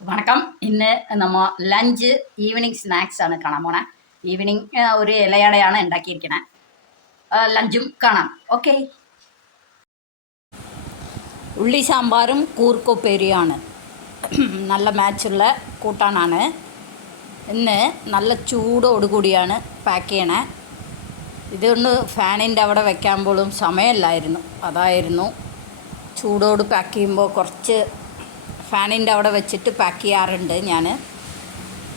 വണക്കം. ഇന്ന് നമ്മ ലഞ്ച് ഈവനിങ് സ്നാക്സ് ആണ് കാണാൻ പോണേ. ഈവനിങ് ഒരു ഇലയടയാണ് ഉണ്ടാക്കിയിരിക്കണേ. ലഞ്ചും കാണാം. ഓക്കെ. ഉള്ളി സാമ്പാറും കൂർക്കൊപ്പേരിയാണ്. നല്ല മാച്ചുള്ള കൂട്ടാനാണ്. ഇന്ന് നല്ല ചൂടോടുകൂടിയാണ് പാക്ക് ചെയ്യണേ. ഇതൊന്ന് ഫാനിൻ്റെ അവിടെ വെക്കാൻ പോലും സമയമില്ലായിരുന്നു. അതായിരുന്നു ചൂടോട് പാക്ക് ചെയ്യുമ്പോൾ കുറച്ച് ഫാനിൻ്റെ അവിടെ വെച്ചിട്ട് പാക്ക് ചെയ്യാറുണ്ട് ഞാൻ.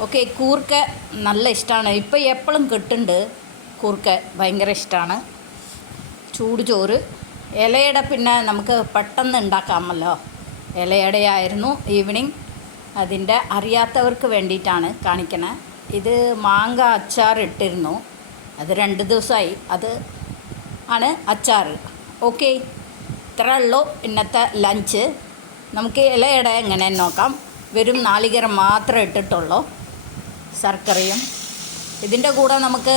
ഓക്കെ. കൂർക്ക നല്ല ഇഷ്ടമാണ്. ഇപ്പോൾ എപ്പോഴും കിട്ടുന്നുണ്ട്. കൂർക്ക ഭയങ്കര ഇഷ്ടമാണ്. ചൂട് ചോറ് ഇലയുടെ പിന്നെ നമുക്ക് പെട്ടെന്ന് ഉണ്ടാക്കാമല്ലോ. ഇലയടയായിരുന്നു ഈവനിങ്. അതിൻ്റെ അറിയാത്തവർക്ക് വേണ്ടിയിട്ടാണ് കാണിക്കണേ. ഇത് മാങ്ങ അച്ചാർ ഇട്ടിരുന്നു. അത് 2 ദിവസമായി. അത് ആണ് അച്ചാർ. ഓക്കെ. ഇത്ര ഉള്ളൂ ഇന്നത്തെ ലഞ്ച്. നമുക്ക് ഇലയട എങ്ങനെ നോക്കാം. വെറും നാളികേരം മാത്രമേ ഇട്ടിട്ടുള്ളൂ, ശർക്കരയും. ഇതിൻ്റെ കൂടെ നമുക്ക്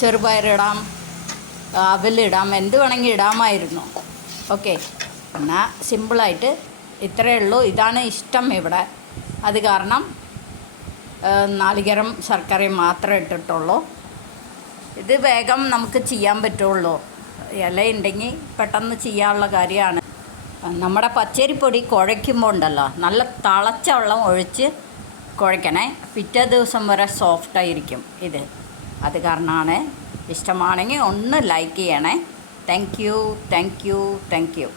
ചെറുപയറിടാം, അവലിടാം, എന്ത് വേണമെങ്കിൽ ഇടാമായിരുന്നു. ഓക്കെ. എന്നാൽ സിമ്പിളായിട്ട് ഇത്രയേ ഉള്ളൂ. ഇതാണ് ഇഷ്ടം ഇവിടെ. അത് കാരണം നാളികേരം ശർക്കരയും മാത്രമേ ഇട്ടിട്ടുള്ളൂ. ഇത് വേഗം നമുക്ക് ചെയ്യാൻ പറ്റുള്ളൂ. ഇല ഉണ്ടെങ്കിൽ പെട്ടെന്ന് ചെയ്യാനുള്ള കാര്യമാണ്. നമ്മുടെ പച്ചരിപ്പൊടി കുഴയ്ക്കുമ്പോൾ ഉണ്ടല്ലോ, നല്ല തിളച്ച വെള്ളം ഒഴിച്ച് കുഴയ്ക്കണേ. പിറ്റേ ദിവസം വരെ സോഫ്റ്റായിരിക്കും ഇത്. അത് കാരണമാണ്. ഇഷ്ടമാണെങ്കിൽ ഒന്ന് ലൈക്ക് ചെയ്യണേ. Thank you.